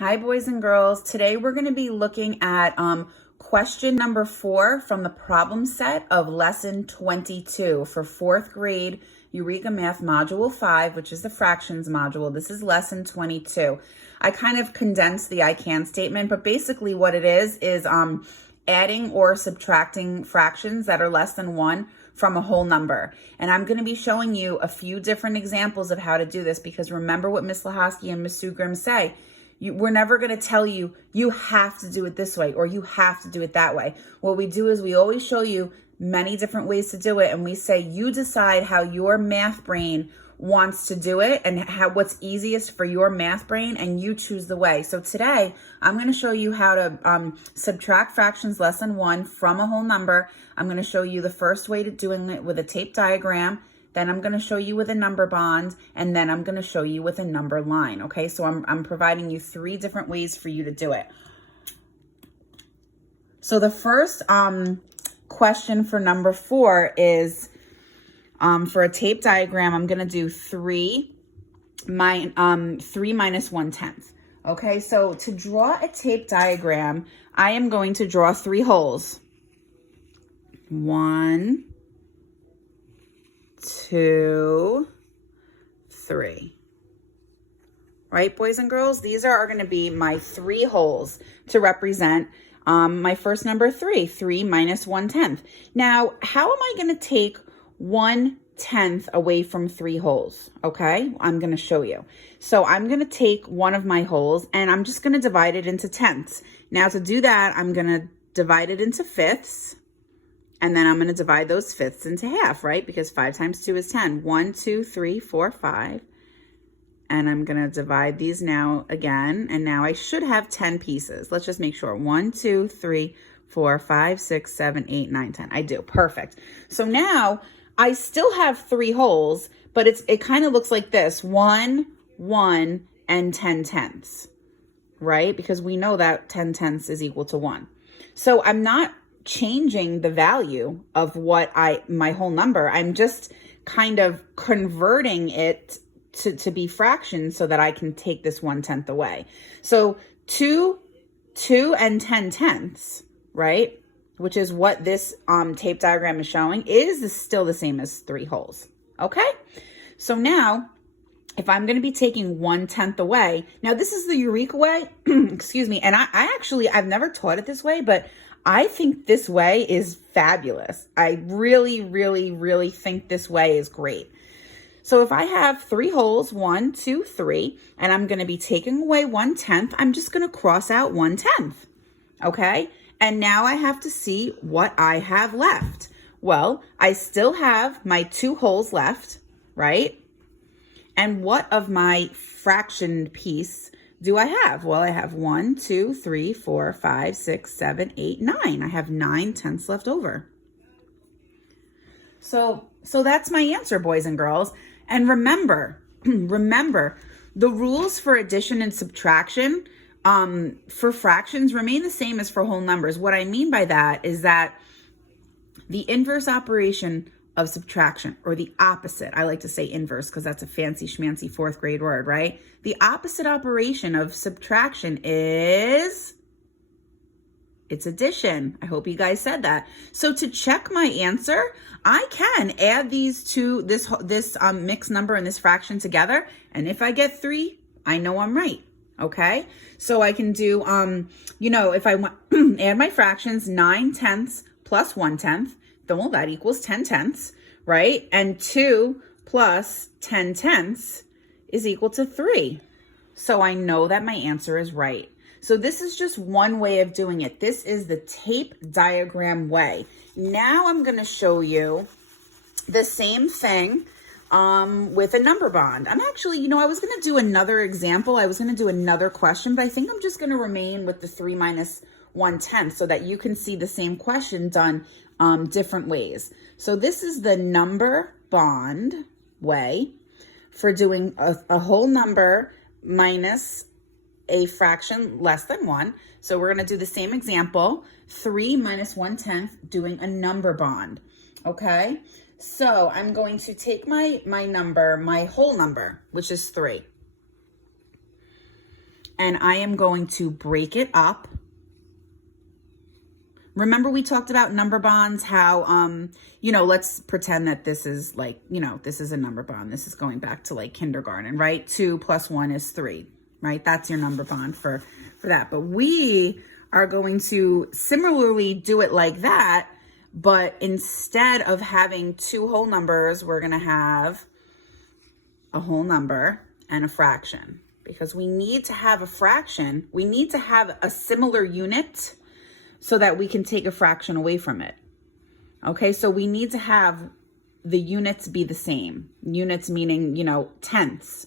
Hi, boys and girls. Today we're going to be looking at question number 4 from the problem set of lesson 22 for 4th grade Eureka Math Module 5, which is the fractions module. This is lesson 22. I kind of condensed the I can statement, but basically what it is adding or subtracting fractions that are less than 1 from a whole number. And I'm going to be showing you a few different examples of how to do this, because remember what Miss Lehoczky and Miss Sugrim say. We're never going to tell you, you have to do it this way or you have to do it that way. What we do is we always show you many different ways to do it. And we say, you decide how your math brain wants to do it and what's easiest for your math brain, and you choose the way. So today I'm going to show you how to subtract fractions less than 1 from a whole number. I'm going to show you the first way to doing it with a tape diagram. Then I'm going to show you with a number bond, and then I'm going to show you with a number line. Okay, so I'm providing you 3 different ways for you to do it. So the first question for number 4 is for a tape diagram. I'm going to do 3 minus 1/10. Okay, so to draw a tape diagram, I am going to draw 3 holes. 1, 2, 3. Right, boys and girls? These are going to be my 3 holes to represent my first number 3. 3 minus 1/10. Now, how am I going to take 1/10 away from 3 holes? Okay, I'm going to show you. So I'm going to take one of my holes and I'm just going to divide it into tenths. Now, to do that, I'm going to divide it into fifths. And then I'm going to divide those fifths into half, right? Because 5 times 2 is 10. 1, 2, 3, 4, 5. And I'm going to divide these now again. And now I should have 10 pieces. Let's just make sure. 1, 2, 3, 4, 5, 6, 7, 8, 9, 10. I do. Perfect. So now I still have 3 holes, but it kind of looks like this. 1, 1, and 10 tenths, right? Because we know that 10 tenths is equal to 1. So I'm not changing the value of my whole number. I'm just kind of converting it to be fractions so that I can take this 1/10 away. So 2 and 10 tenths, right? Which is what this tape diagram is showing, is still the same as 3 holes. Okay? So now, if I'm going to be taking 1/10 away, now this is the Eureka way, excuse me, and I've never taught it this way, but I think this way is fabulous. I really, really, really think this way is great. So if I have 3 holes, 1, 2, 3, and I'm going to be taking away 1/10, I'm just going to cross out 1/10. Okay? And now I have to see what I have left. Well, I still have my 2 holes left, right? And what of my fractioned piece do I have? Well, I have 1, 2, 3, 4, 5, 6, 7, 8, 9. I have 9 tenths left over. So that's my answer, boys and girls. And remember, the rules for addition and subtraction for fractions remain the same as for whole numbers. What I mean by that is that the inverse operation of subtraction, or the opposite. I like to say inverse because that's a fancy schmancy 4th grade word, right? The opposite operation of subtraction is it's addition. I hope you guys said that. So to check my answer, I can add these two, this mixed number and this fraction together. And if I get 3, I know I'm right. Okay. So I can do, if I add my fractions, 9 tenths plus 1/10, well, that equals 10 tenths, right? And 2 plus 10 tenths is equal to 3. So I know that my answer is right. So this is just one way of doing it. This is the tape diagram way. Now I'm going to show you the same thing with a number bond. I'm actually, I was going to do another example. I was going to do another question, but I think I'm just going to remain with the 3 minus 1/10 so that you can see the same question done different ways. So this is the number bond way for doing a whole number minus a fraction less than 1. So we're going to do the same example, 3 minus 1/10, doing a number bond. Okay, so I'm going to take my whole number, which is 3. and I am going to break it up. Remember we talked about number bonds, how, you know, let's pretend that this is like, you know, this is a number bond. This is going back to like kindergarten, right? 2 plus 1 is 3, right? That's your number bond for that. But we are going to similarly do it like that, but instead of having two whole numbers, we're going to have a whole number and a fraction, because we need to have a fraction. We need to have a similar unit so that we can take a fraction away from it. Okay, so we need to have the units be the same. Units meaning, you know, tenths.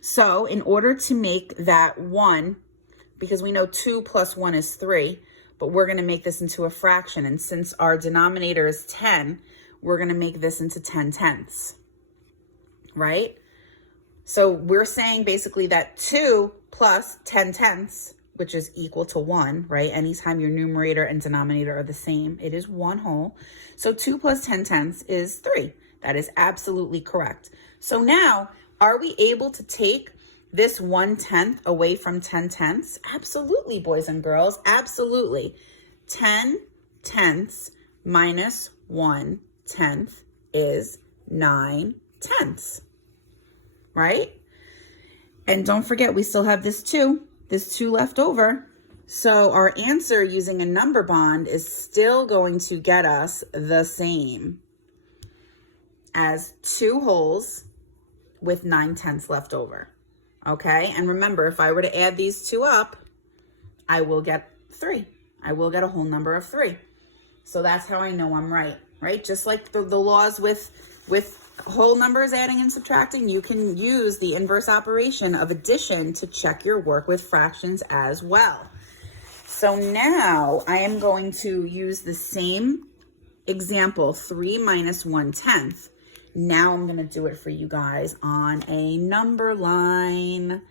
So in order to make that 1, because we know 2 plus 1 is 3, but we're going to make this into a fraction. And since our denominator is 10, we're going to make this into 10 tenths, right? So we're saying basically that 2 plus 10 tenths, which is equal to 1, right? Anytime your numerator and denominator are the same, it is 1 whole. So 2 plus 10 tenths is 3. That is absolutely correct. So now, are we able to take this 1/10 away from 10 tenths? Absolutely, boys and girls, absolutely. 10 tenths minus 1/10 is 9 tenths, right? And don't forget, we still have this 2 left over. So our answer using a number bond is still going to get us the same as 2 wholes with 9/10 left over. Okay, and remember, if I were to add these 2 up, I will get 3. I will get a whole number of 3. So that's how I know I'm right? Just like the laws with whole numbers adding and subtracting, you can use the inverse operation of addition to check your work with fractions as well. So now I am going to use the same example, 3 minus 1/10. Now I'm going to do it for you guys on a number line.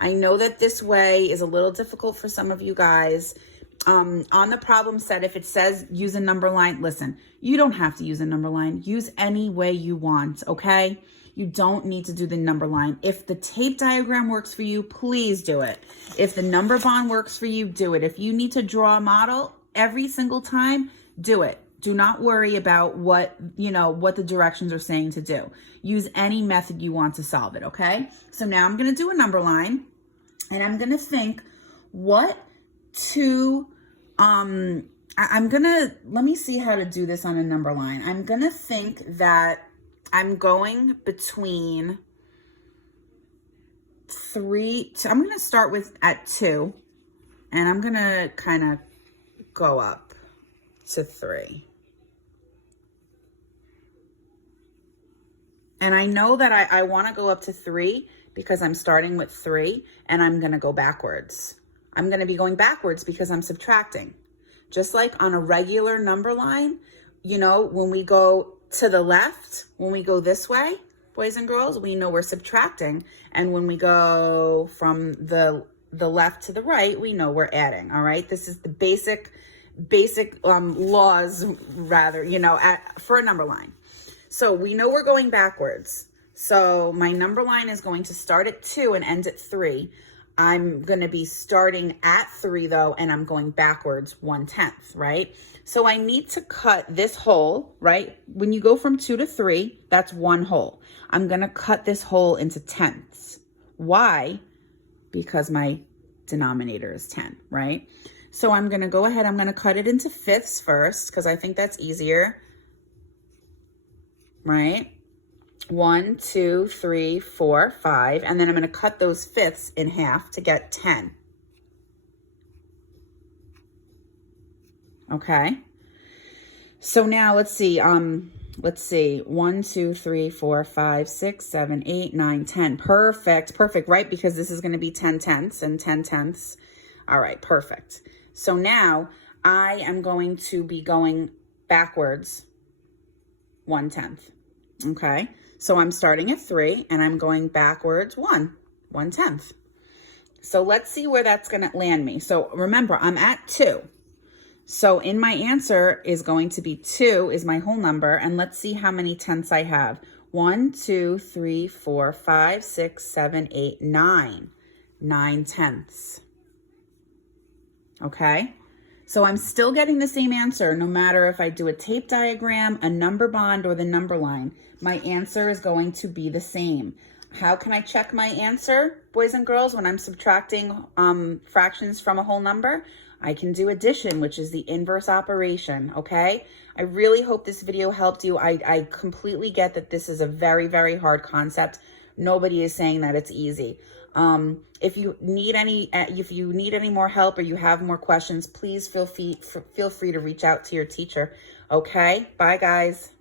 I know that this way is a little difficult for some of you guys. On the problem set, if it says use a number line, listen, you don't have to use a number line. Use any way you want, okay? You don't need to do the number line. If the tape diagram works for you, please do it. If the number bond works for you, do it. If you need to draw a model every single time, do it. Do not worry about what the directions are saying to do. Use any method you want to solve it, okay? So now I'm going to do a number line, and I'm going to think what two, let me see how to do this on a number line. I'm going to think that I'm going between 3, I'm going to start with at 2, and I'm going to kind of go up to 3. And I know that I want to go up to 3 because I'm starting with 3 and I'm going to go backwards. I'm going to be going backwards because I'm subtracting. Just like on a regular number line, you know, when we go to the left, when we go this way, boys and girls, we know we're subtracting. And when we go from the left to the right, we know we're adding. All right. This is the basic laws, rather, you know, for a number line. So we know we're going backwards. So my number line is going to start at 2 and end at 3. I'm going to be starting at 3 though, and I'm going backwards 1/10, right? So I need to cut this hole, right? When you go from 2 to 3, that's 1 hole. I'm going to cut this hole into tenths. Why? Because my denominator is 10, right? So I'm going to go ahead, I'm going to cut it into fifths first because I think that's easier, right? 1, 2, 3, 4, 5, and then I'm going to cut those fifths in half to get 10. Okay. So now let's see. 1, 2, 3, 4, 5, 6, 7, 8, 9, 10. Perfect. Perfect, right? Because this is going to be 10 tenths and 10 tenths. All right, perfect. So now I am going to be going backwards 1/10. Okay. So I'm starting at 3 and I'm going backwards 1/10. So let's see where that's going to land me. So remember, I'm at 2. So in my answer is going to be 2 is my whole number. And let's see how many tenths I have. 1, 2, 3, 4, 5, 6, 7, 8, 9. 9/10. Okay? So I'm still getting the same answer no matter if I do a tape diagram, a number bond, or the number line. My answer is going to be the same. How can I check my answer, boys and girls, when I'm subtracting fractions from a whole number? I can do addition, which is the inverse operation, okay? I really hope this video helped you. I completely get that this is a very, very hard concept. Nobody is saying that it's easy. If you need any more help or you have more questions, please feel free to reach out to your teacher. Okay? Bye, guys.